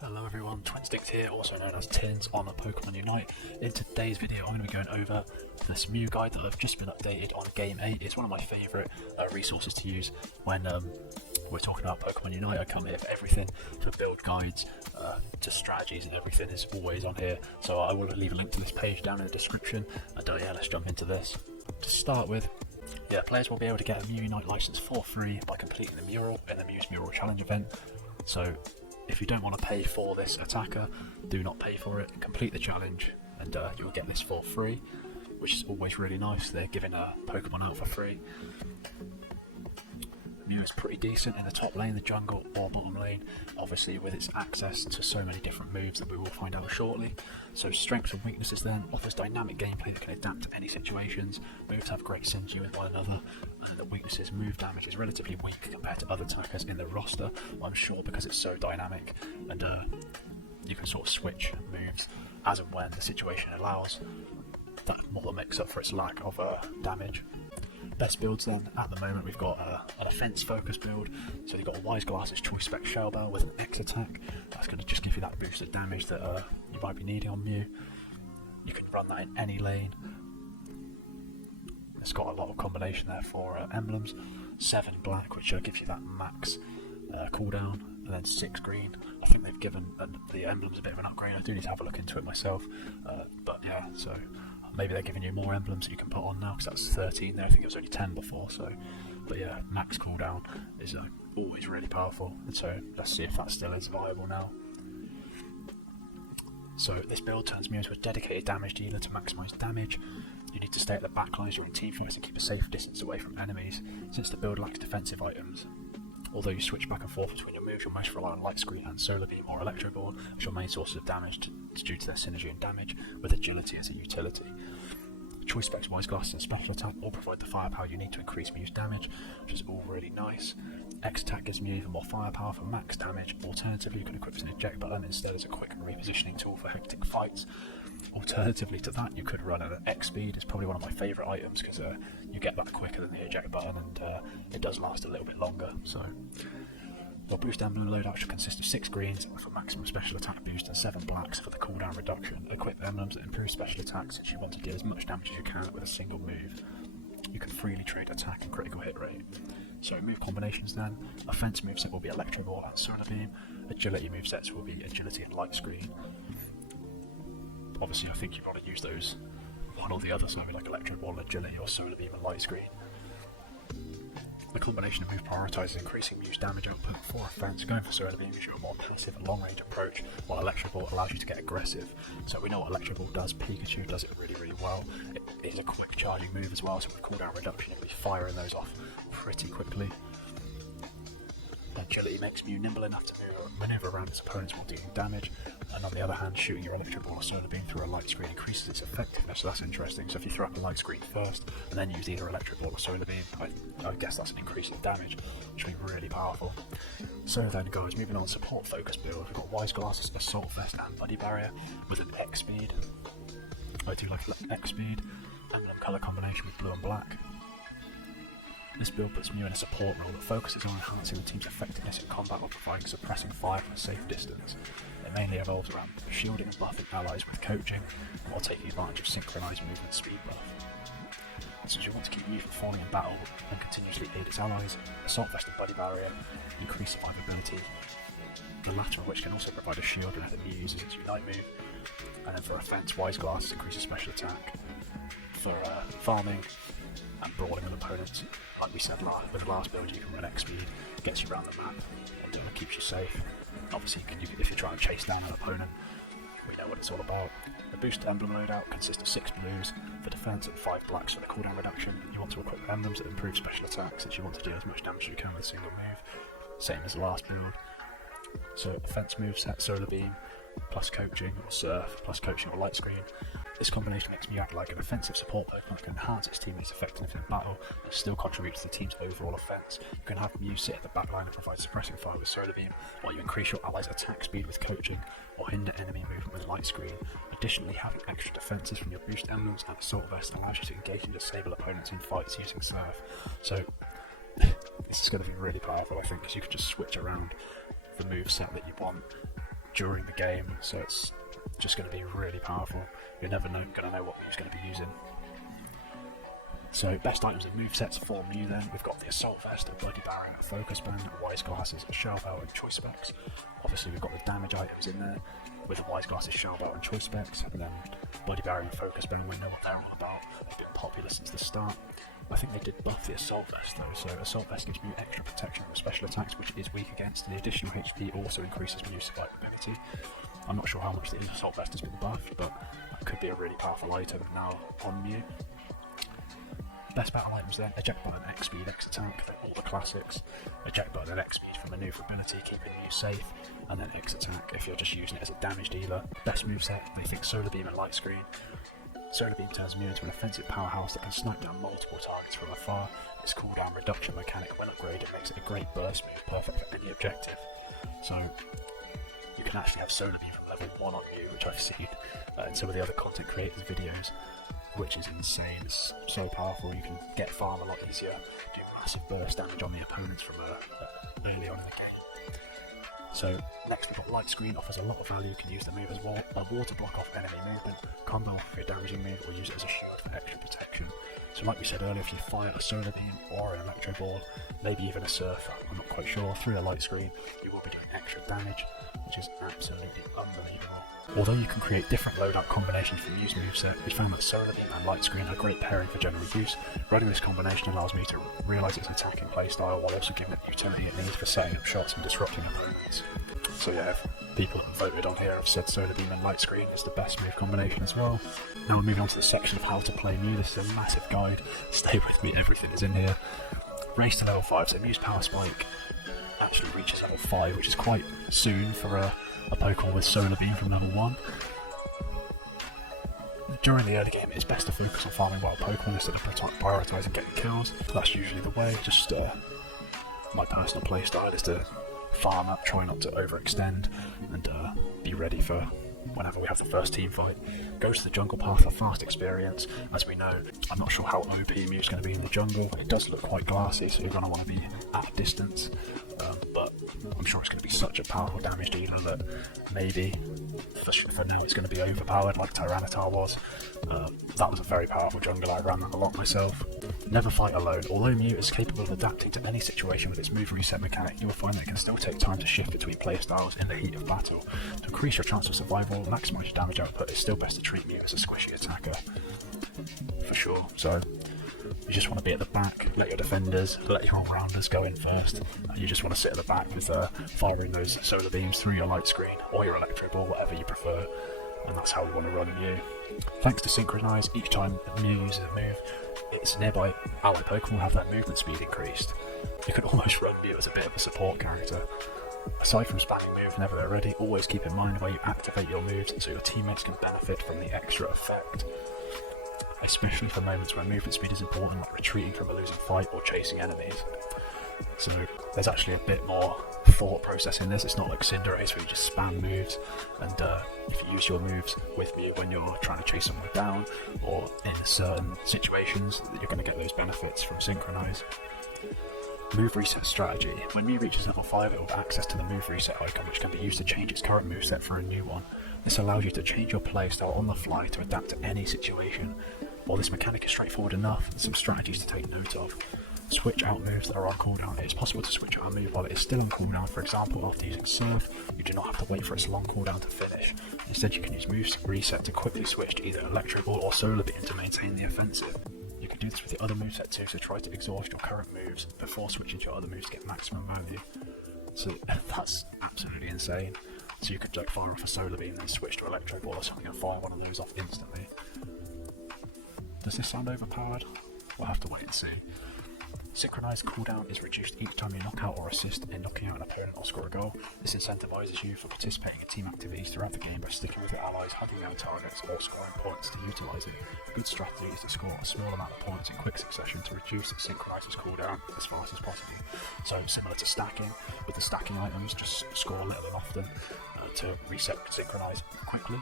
Hello everyone, Twinstinct here, also known as Tins on Pokémon Unite. In today's video I'm going to be going over this Mew guide that I've just been updated on Game 8. It's one of my favourite resources to use when we're talking about Pokémon Unite. I come here for everything, to build guides, to strategies, and everything is always on here. So I will leave a link to this page down in the description, and yeah, let's jump into this. To start with, players will be able to get a Mew Unite license for free by completing the mural in the Mew's Mural Challenge event. So if you don't want to pay for this attacker, do not pay for it, complete the challenge, and you'll get this for free, which is always really nice. They're giving a Pokemon out for free. Mew is pretty decent in the top lane, the jungle or bottom lane, obviously with its access to so many different moves that we will find out shortly. So strengths and weaknesses then, offers dynamic gameplay that can adapt to any situations, moves have great synergy with one another, and the weaknesses, move damage is relatively weak compared to other attackers in the roster, I'm sure because it's so dynamic, and you can sort of switch moves as and when the situation allows. That more than makes up for its lack of damage. Best builds then, at the moment we've got an offense focused build, so you've got a Wise Glasses Choice Spec Shell Bell with an X attack. That's going to just give you that boost of damage that you might be needing on Mew. You can run that in any lane. It's got a lot of combination there for emblems. 7 black, which gives you that max cooldown, and then 6 green. I think they've given the emblems a bit of an upgrade. I do need to have a look into it myself, but yeah, so maybe they're giving you more emblems that you can put on now, because that's 13 there. I think it was only 10 before, so, but yeah, max cooldown is always really powerful, and so let's see if that still is viable now. So this build turns Mew into a dedicated damage dealer to maximise damage. You need to stay at the back lines during team fights and keep a safe distance away from enemies, since the build lacks defensive items. Although you switch back and forth between your moves, you'll most rely on Light Screen and Solar Beam or Electro Ball as your main sources of damage due to their synergy and damage, with agility as a utility. Choice Specs, Wise Glasses and Special Attack all provide the firepower you need to increase Mew's damage, which is all really nice. X Attack gives Mew even more firepower for max damage. Alternatively, you can equip an eject button instead as a quick repositioning tool for hectic fights. Alternatively to that, you could run an X Speed. It's probably one of my favourite items because you get that quicker than the eject button, and it does last a little bit longer. So your boost emblem loadout should consist of 6 greens for maximum special attack boost and 7 blacks for the cooldown reduction. Equip emblems that improve special attacks since you want to deal as much damage as you can with a single move. You can freely trade attack and critical hit rate. So move combinations then, offense moveset will be Electro Ball and Solar Beam, agility movesets will be Agility and Light Screen. Obviously I think you'd want to use those one or the other, so like Electro Ball, Agility or Solar Beam and Light Screen. The combination of move prioritises increasing Mew's damage output for offense. Going for Solar Beam gives you a more passive and long range approach, while Electro Ball allows you to get aggressive. So we know what Electro Ball does. Pikachu does it really, really well. It is a quick charging move as well, so with cooldown reduction you'll be firing those off pretty quickly. Agility makes Mew nimble enough to manoeuvre around its opponents while dealing damage, and on the other hand, shooting your Electro Ball or Solar Beam through a Light Screen increases its effectiveness, so that's interesting. So if you throw up a Light Screen first, and then use either Electro Ball or Solar Beam, I guess that's an increase in damage, which will be really powerful. So then guys, moving on, support focus build. We've got Wise Glasses, Assault Vest and Buddy Barrier with an X Speed. I do like X Speed, emblem colour combination with blue and black. This build puts Mew in a support role that focuses on enhancing the team's effectiveness in combat while providing suppressing fire from a safe distance. It mainly evolves around shielding and buffing allies with coaching, while taking advantage of synchronised movement speed buff. Since you want to keep Mew from falling in battle and continuously aid its allies, Assault Vest and Buddy Barrier increase survivability, the latter of which can also provide a shield whenever Mew uses its Unite move. And then for offense, Wise Glasses increases special attack. For farming and brawling with opponents, like we said with the last build, you can run X Speed, gets you around the map, and it keeps you safe. Obviously, if you're trying to chase down an opponent, we know what it's all about. The boost emblem loadout consists of 6 blues for defense and 5 blacks for the cooldown reduction. You want to equip emblems that improve special attacks since you want to deal as much damage as you can with a single move, same as the last build. So offense moveset, Solar Beam, plus coaching or Surf, plus coaching or Light Screen. This combination makes Mew act like an offensive support Pokemon that can enhance its teammates' effectiveness in battle and still contribute to the team's overall offense. You can have Mew sit at the back line and provide suppressing fire with Solar Beam, while you increase your allies' attack speed with coaching or hinder enemy movement with Light Screen. Additionally, having extra defenses from your boost emblems and Assault Vest allows you to engage and disable opponents in fights using Surf. So this is going to be really powerful, I think, because you can just switch around the move set that you want during the game, so it's just going to be really powerful. You're never going to know what he's going to be using. So, best items of movesets for Mew then. We've got the Assault Vest, a Buddy Barrier, a Focus Band, Wise Glasses, a Shell Belt, and Choice Specs. Obviously, we've got the damage items in there with the Wise Glasses, Shell Belt, and Choice Specs, and then Buddy Barrier and Focus Band, we know what they're all about. They've been popular since the start. I think they did buff the Assault Vest though, so Assault Vest gives Mew extra protection from special attacks, which is weak against, and the additional HP also increases Mew's survivability. I'm not sure how much the Assault Vest has been buffed, but that could be a really powerful item now on Mew. Best battle items then, Eject Button, X Speed, X Attack, then all the classics. Eject Button and X Speed for manoeuvrability, keeping Mew safe, and then X Attack if you're just using it as a damage dealer. Best moveset, they think Solar Beam and Light Screen. Solar Beam turns Mew into an offensive powerhouse that can snipe down multiple targets from afar. Its cooldown reduction mechanic, when upgraded, makes it a great burst move, perfect for any objective. So you can actually have Solar Beam from level 1 on Mew, which I've seen in some of the other content creators' videos, which is insane. It's so powerful. You can get farm a lot easier, do massive burst damage on the opponents from early on in the game. So next we've got Light Screen, offers a lot of value. You can use the move as a wall to block off enemy movement, combo off your damaging move, or use it as a shield for extra protection. So like we said earlier, if you fire a Solar Beam or an Electro Ball, maybe even a Surfer, I'm not quite sure, through a Light Screen, you will be doing extra damage, which is absolutely unbelievable. Although you can create different loadout combinations from Mew's moveset, we found that Solar Beam and Light Screen are great pairing for general use. Running this combination allows me to realise its attacking playstyle while also giving it the utility it needs for setting up shots and disrupting opponents. So yeah, people that voted on here have said Solar Beam and Light Screen is the best move combination as well. Now we're moving on to the section of how to play Mew. This is a massive guide. Stay with me, everything is in here. Race to level 5, so Mew's Power Spike actually reaches level 5, which is quite soon for a Pokemon with Solar Beam from level 1. During the early game, it's best to focus on farming wild Pokemon instead of prioritising getting kills. That's usually the way. Just my personal playstyle is to farm up, try not to overextend, and be ready for whenever we have the first team fight. Go to the jungle path for fast experience. As we know, I'm not sure how OP Mew is going to be in the jungle. It does look quite glassy, so you're going to want to be at a distance. But I'm sure it's going to be such a powerful damage dealer that maybe for now it's going to be overpowered like Tyranitar was. That was a very powerful jungler. I ran that a lot myself. Never fight alone. Although Mew is capable of adapting to any situation with its move reset mechanic, you will find that it can still take time to shift between playstyles in the heat of battle. To increase your chance of survival, maximise your damage output, it's still best to treat Mew as a squishy attacker. For sure. So you just want to be at the back, let your defenders, let your all-rounders go in first. You just want to sit at the back with firing those Solar Beams through your Light Screen or your Electro Ball, whatever you prefer, and that's how we want to run Mew. Thanks to Synchronize, each time Mew uses a move, its nearby ally Pokemon will have their movement speed increased. You can almost run Mew as a bit of a support character. Aside from spamming moves whenever they're ready, always keep in mind where you activate your moves so your teammates can benefit from the extra effect. Especially for moments where movement speed is important, like retreating from a losing fight or chasing enemies. So there's actually a bit more thought process in this. It's not like Cinderace where you just spam moves, and if you use your moves with Mew when you're trying to chase someone down or in certain situations, you're going to get those benefits from Synchronize. Move reset strategy. When Mew reaches level 5, it will have access to the move reset icon, which can be used to change its current moveset for a new one. This allows you to change your playstyle on the fly to adapt to any situation. While this mechanic is straightforward enough, some strategies to take note of. Switch out moves that are on cooldown. It is possible to switch out a move while it is still on cooldown. For example, after using Surf, you do not have to wait for its long cooldown to finish. Instead, you can use move reset to quickly switch to either Electro Ball or Solar Beam to maintain the offensive. You can do this with the other moveset too, so try to exhaust your current moves before switching to your other moves to get maximum value. So that's absolutely insane. So you could like fire off a Solar Beam, then switch to Electro Ball or something and fire one of those off instantly. Does this sound overpowered? We'll have to wait and see. Synchronized cooldown is reduced each time you knock out or assist in knocking out an opponent or score a goal. This incentivizes you for participating in team activities throughout the game by sticking with your allies, hunting down targets, or scoring points to utilize it. A good strategy is to score a small amount of points in quick succession to reduce Synchronizer's cooldown as fast as possible. So similar to stacking, with the stacking items, just score little and often to reset Synchronize quickly.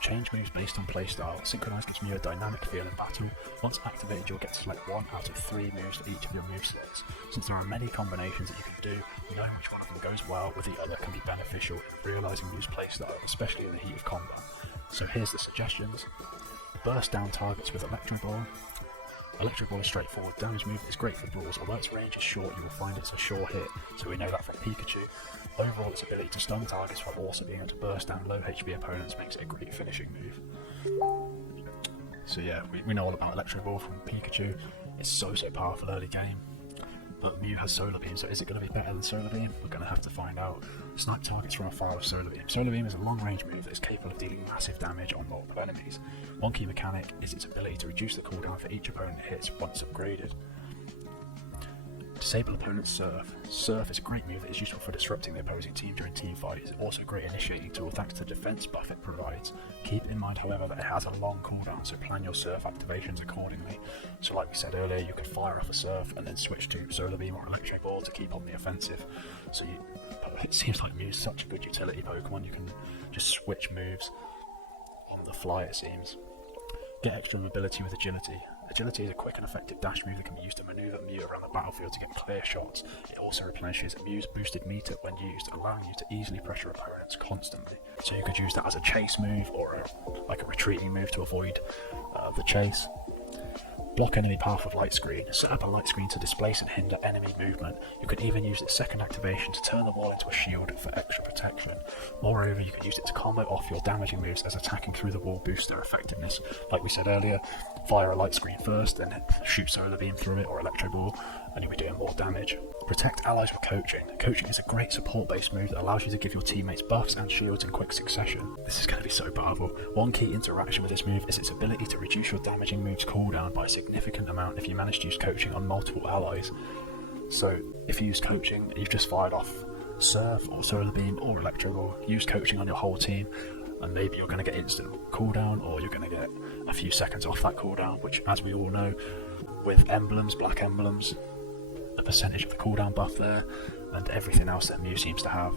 Change moves based on playstyle. Synchronize gives Mew a dynamic feel in battle. Once activated, you'll get to select 1 out of 3 moves for each of your movesets. Since there are many combinations that you can do, knowing which one of them goes well with the other can be beneficial in realising Mew's playstyle, especially in the heat of combat. So here's the suggestions. Burst down targets with Electro Ball. Electro Ball is straightforward damage move, it's great for brawls. Although its range is short, you will find it's a sure hit, so we know that from Pikachu. Overall, its ability to stun targets while also being able to burst down low HP opponents makes it a great finishing move. So yeah, we know all about Electro Ball from Pikachu. It's so powerful early game. But Mew has Solar Beam, so is it going to be better than Solar Beam? We're going to have to find out. Snipe targets from afar with Solar Beam. Solar Beam is a long-range move that is capable of dealing massive damage on multiple enemies. One key mechanic is its ability to reduce the cooldown for each opponent it hits once upgraded. Disable opponent's Surf. Surf is a great move that is useful for disrupting the opposing team during teamfight. It is also a great initiating tool thanks to the defense buff it provides. Keep in mind, however, that it has a long cooldown, so plan your Surf activations accordingly. So like we said earlier, you could fire off a Surf and then switch to Solar Beam or Electro Ball to keep on the offensive. It seems like Mew's such a good utility Pokemon, you can just switch moves on the fly, it seems. Get extra mobility with Agility. Agility is a quick and effective dash move that can be used to maneuver Mew around the battlefield to get clear shots. It also replenishes Mew's boosted meter when used, allowing you to easily pressure opponents constantly. So you could use that as a chase move or like a retreating move to avoid the chase. Block enemy path with Light Screen. Set up a Light Screen to displace and hinder enemy movement. You could even use its second activation to turn the wall into a shield for extra protection. Moreover, you can use it to combo off your damaging moves as attacking through the wall boosts their effectiveness. Like we said earlier, fire a Light Screen first, then shoot Solar Beam through it or Electro Ball, and you'll be doing more damage. Protect allies with Coaching. Coaching is a great support-based move that allows you to give your teammates buffs and shields in quick succession. This is going to be so powerful. One key interaction with this move is its ability to reduce your damaging move's cooldown by a significant amount if you manage to use Coaching on multiple allies. So if you use Coaching, you've just fired off Surf or Solar Beam or Electro Ball, use Coaching on your whole team, and maybe you're going to get instant cooldown or you're going to get a few seconds off that cooldown, which, as we all know, with emblems, black emblems, a percentage of the cooldown buff there, and everything else that Mew seems to have,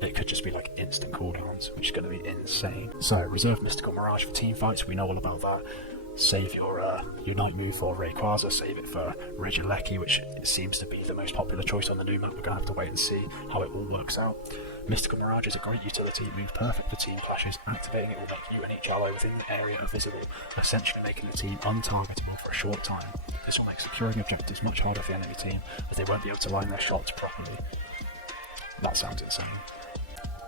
it could just be like instant cooldowns, which is going to be insane. So, reserve Mystical Mirage for team fights, we know all about that. Save your Unite move for Rayquaza, save it for Regieleki, which seems to be the most popular choice on the new map. We're going to have to wait and see how it all works out. Mystical Mirage is a great utility move, perfect for team clashes. Activating it will make you and each ally within the area invisible, essentially making the team untargetable for a short time. This will make securing objectives much harder for the enemy team, as they won't be able to line their shots properly. That sounds insane.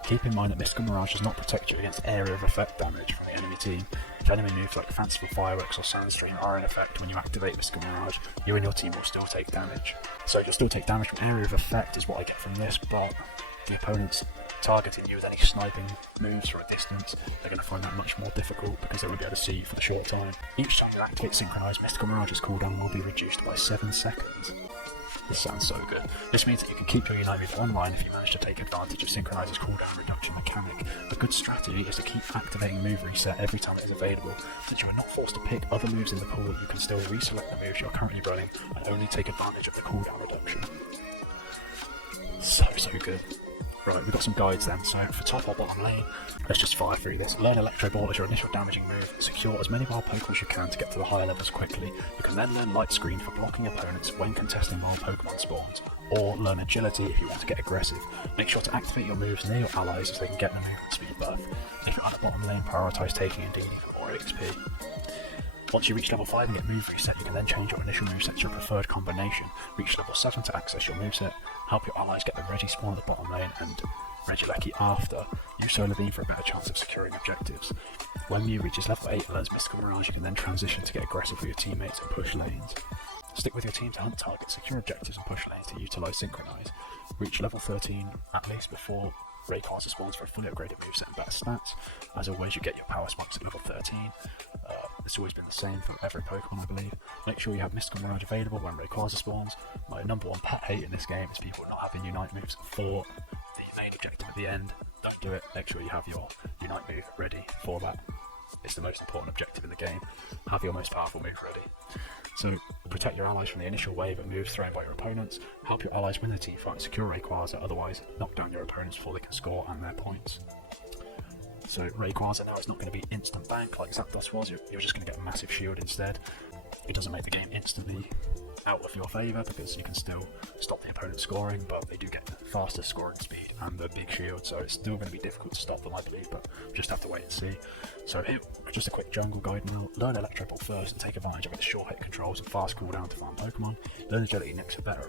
Keep in mind that Mystical Mirage does not protect you against area of effect damage from the enemy team. If enemy moves like Fanciful Fireworks or Sandstream are in effect when you activate Mystical Mirage, you and your team will still take damage. So you'll still take damage from area of effect is what I get from this, but the opponent's targeting you with any sniping moves from a distance, they're going to find that much more difficult because they won't be able to see you for a short time. Each time you activate Synchronize, Mystical Mirage's cooldown will be reduced by 7 seconds. This sounds so good. This means that you can keep your Unite move online if you manage to take advantage of Synchronize's cooldown reduction mechanic. A good strategy is to keep activating move reset every time it is available. Since you are not forced to pick other moves in the pool, you can still reselect the moves you're currently running and only take advantage of the cooldown reduction. So good. Right, we've got some guides then. So for top or bottom lane, let's just fire through this. Learn Electro Ball as your initial damaging move. Secure as many wild Pokémon as you can to get to the higher levels quickly. You can then learn Light Screen for blocking opponents when contesting wild Pokémon spawns. Or learn Agility if you want to get aggressive. Make sure to activate your moves near your allies as they can get the movement speed buff. If you're at the bottom lane, prioritise taking and dealing for more XP. Once you reach level 5 and get move reset, you can then change your initial moveset to your preferred combination. Reach level 7 to access your moveset, help your allies get the Regi spawn at the bottom lane, and Regieleki after. Use Solar Beam for a better chance of securing objectives. When Mew reaches level 8 and learns Mystical Mirage, you can then transition to get aggressive with your teammates and push lanes. Stick with your team to hunt targets, secure objectives and push lanes to utilise Synchronize. Reach level 13 at least before Rayquaza spawns for a fully upgraded moveset and better stats. As always, you get your power spikes at level 13. It's always been the same for every Pokemon, I believe. Make sure you have Mystical Mirage available when Rayquaza spawns. My number one pet hate in this game is people not having Unite moves for the main objective at the end. Don't do it. Make sure you have your Unite move ready for that. It's the most important objective in the game. Have your most powerful move ready. So, protect your allies from the initial wave of moves thrown by your opponents. Help your allies win the team fight and secure Rayquaza, otherwise knock down your opponents before they can score and their points. So Rayquaza now is not going to be instant bank like Zapdos was, you're just going to get a massive shield instead. It doesn't make the game instantly out of your favour because you can still stop the opponent scoring, but they do get faster scoring speed and the big shield, so it's still going to be difficult to stop them, I believe, but just have to wait and see. So here, just a quick jungle guide now. Learn Electro Ball first and take advantage of its short hit controls and fast cooldown to farm Pokemon. Learn Agility next for better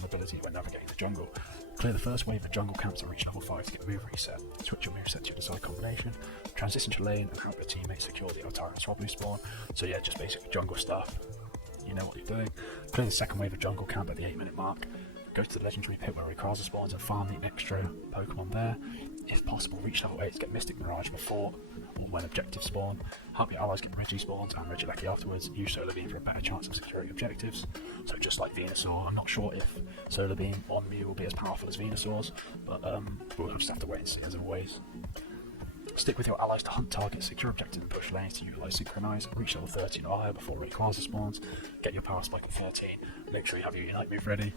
mobility when navigating the jungle. Clear the first wave of jungle camps and reach level 5 to get a move reset. Switch your moveset to your desired combination. Transition to lane and help your teammates secure the Altair Swablu spawn. So yeah, just basic jungle stuff. You know what you're doing. Clear the second wave of jungle camp at the 8-minute mark. Go to the legendary pit where Rayquaza spawns and farm the extra Pokemon there. If possible, reach level 8 to get Mystic Mirage before or when objectives spawn. Help your allies get Reggie spawns and Regieleki afterwards. Use Solar Beam for a better chance of securing objectives. So just like Venusaur, I'm not sure if Solar Beam on Mew will be as powerful as Venusaur's, but we'll just have to wait and see as always. Stick with your allies to hunt targets, secure objectives and push lanes to utilise Synchronize. Reach level 13 or higher before Rayquaza spawns. Get your power spike at 13. Make sure you have your Unite move ready.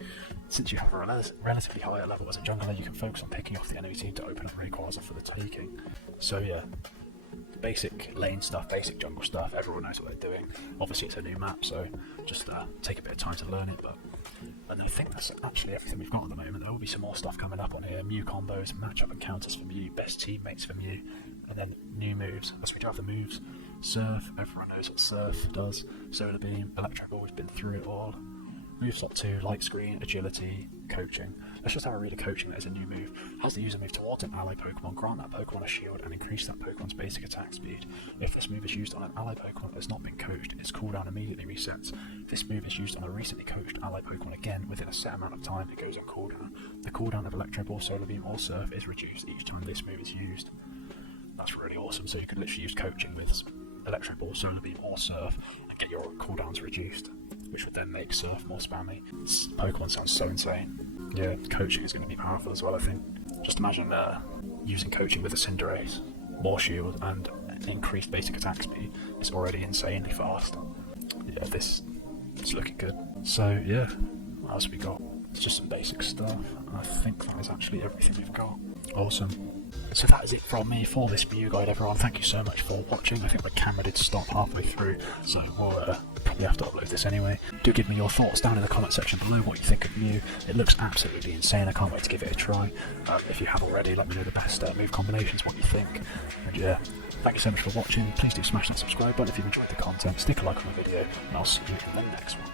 Since you have a relatively higher level as a jungler, you can focus on picking off the enemy team to open up Rayquaza for the taking. So yeah, basic lane stuff, basic jungle stuff, everyone knows what they're doing. Obviously it's a new map, so just take a bit of time to learn it, and I think that's actually everything we've got at the moment. There will be some more stuff coming up on here, Mew combos, matchup encounters for Mew, best teammates for Mew, and then new moves. As we do have the moves, Surf, everyone knows what Surf does, Solar Beam, Electro Ball, we've been through it all. Moveset 2, Light Screen, Agility, Coaching. Let's just have a read of Coaching. That is a new move. Has the user move towards an ally Pokemon, grant that Pokemon a shield, and increase that Pokemon's basic attack speed. If this move is used on an ally Pokemon that has not been coached, its cooldown immediately resets. If this move is used on a recently coached ally Pokemon again within a set amount of time, it goes on cooldown. The cooldown of Electro Ball, Solar Beam, or Surf is reduced each time this move is used. That's really awesome. So you could literally use Coaching with Electro Ball, Solar Beam, or Surf and get your cooldowns reduced, which would then make Surf more spammy. This Pokemon sounds so insane. Yeah, Coaching is going to be powerful as well, I think. Just imagine using Coaching with a Cinderace, more shield, and increased basic attack speed. It's already insanely fast. Yeah, this is looking good. So yeah, what else have we got? It's just some basic stuff. I think that is actually everything we've got. Awesome. So that is it from me for this Mew guide, everyone. Thank you so much for watching. I think my camera did stop halfway through, so we'll probably have to upload this anyway. Do give me your thoughts down in the comment section below, what you think of Mew. It looks absolutely insane. I can't wait to give it a try. If you have already, let me know the best move combinations, what you think. And yeah, thank you so much for watching. Please do smash that subscribe button if you've enjoyed the content. Stick a like on the video, and I'll see you in the next one.